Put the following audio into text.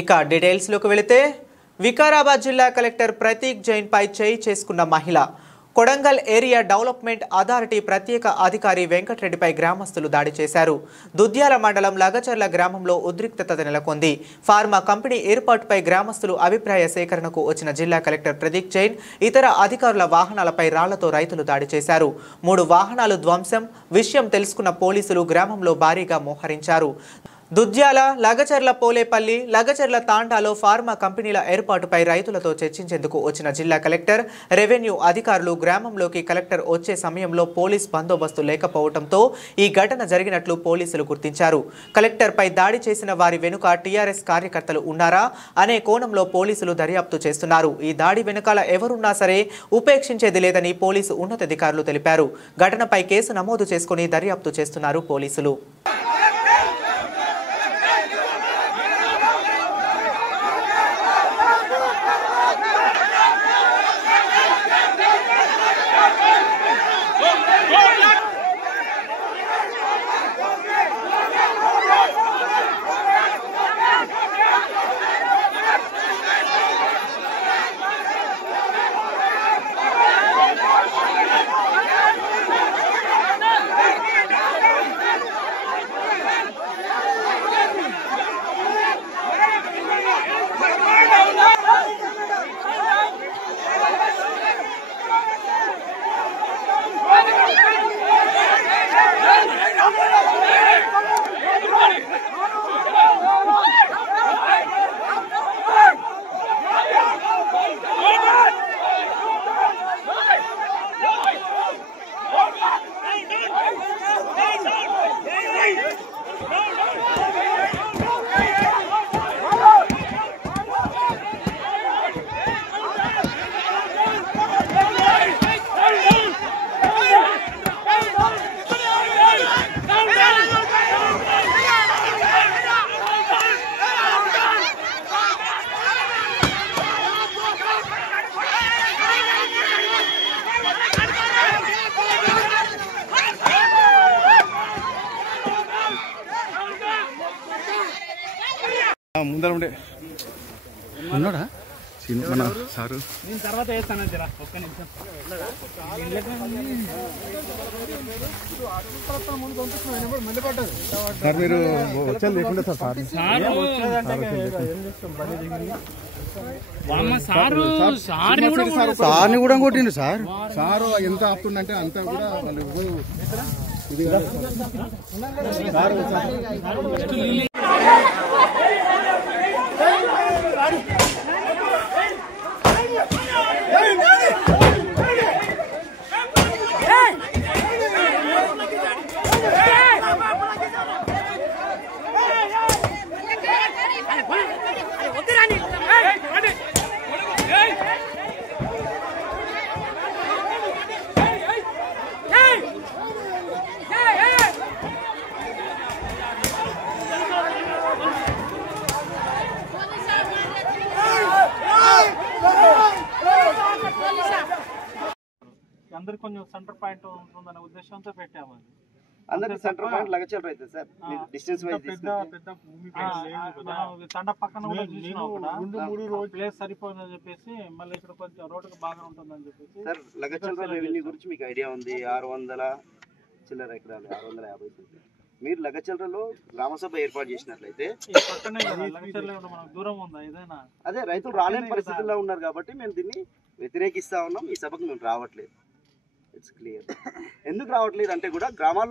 ఇక డీటెయిల్స్ లోకి వెళితే వికారాబాద్ జిల్లా కలెక్టర్ ప్రతీక్ జైన్ పై చేయి చేసుకున్న మహిళ కొడంగల్ ఏరియా డెవలప్మెంట్ అథారిటీ ప్రత్యేక అధికారి వెంకటరెడ్డిపై గ్రామస్తులు దాడి చేశారు. దుద్యాల మండలం లగచర్ల గ్రామంలో ఉద్రిక్తత నెలకొంది. ఫార్మా కంపెనీ ఏర్పాటుపై గ్రామస్తులు అభిప్రాయ సేకరణకు వచ్చిన జిల్లా కలెక్టర్ ప్రతీక్ జైన్ ఇతర అధికారుల వాహనాలపై రాళ్లతో రైతులు దాడి చేశారు. 3 వాహనాలు ధ్వంసం విషయం తెలుసుకున్న పోలీసులు గ్రామంలో భారీగా మోహరించారు. దుద్యాల లగచర్ల పోలేపల్లి లగచర్ల తాండాలో ఫార్మా కంపెనీల ఏర్పాటుపై రైతులతో చర్చించేందుకు వచ్చిన జిల్లా కలెక్టర్ రెవెన్యూ అధికారులు గ్రామంలోకి కలెక్టర్ వచ్చే సమయంలో పోలీస్ బందోబస్తు లేకపోవడంతో ఈ ఘటన జరిగినట్లు పోలీసులు గుర్తించారు. కలెక్టర్పై దాడి చేసిన వారి వెనుక టీఆర్ఎస్ కార్యకర్తలు ఉన్నారా అనే కోణంలో పోలీసులు దర్యాప్తు చేస్తున్నారు. ఈ దాడి వెనుకాల ఎవరున్నా సరే ఉపేక్షించేది లేదని పోలీసు ఉన్నతాధికారులు తెలిపారు. ఘటనపై కేసు నమోదు చేసుకుని దర్యాప్తు చేస్తున్నారు పోలీసులు. ముందర ఉండే ఉన్నాడా మన సారు నేను తర్వాత వేస్తాను జరా ఒక్క నిమిషం సార్ మీరు వచ్చేది లేకుండా సార్ సార్ని కూడా కొట్టిండు సార్. సారు ఎంత ఆపుతుండంటే అంతా కూడా వాళ్ళు అందరికి కొంచెం సెంటర్ పాయింట్ ఉంటుందనే ఉద్దేశంతో పెట్టాము. అందరికి సెంటర్ పాయింట్ లగచర్ల అయితే సార్ డిస్టెన్స్ వైజ్ పెద్ద భూమి తండ పక్కన కూడా చూసినా ప్లేస్ సరిపోయిందని చెప్పేసి మళ్ళీ ఇక్కడ కొంచెం రోడ్డుకి బాగా ఉంటుందని చెప్పేసి సార్ లగచర్ల రెవెన్యూ గురించి మీకు ఐడియా ఉంది. 600 చిల్లర ఎకరాలు 650. మీరు లగచర్లలో గ్రామసభ ఏర్పాటు చేసినట్లయితే దూరం ఉందా ఏదైనా అదే రైతులు రాలేని పరిస్థితుల్లో ఉన్నారు కాబట్టి మేము దీన్ని వ్యతిరేకిస్తా ఉన్నాం. ఈ సభకు మేము రావట్లేదు. It's clear. ఎందుకు రావట్లేదు అంటే కూడా గ్రామాల్లో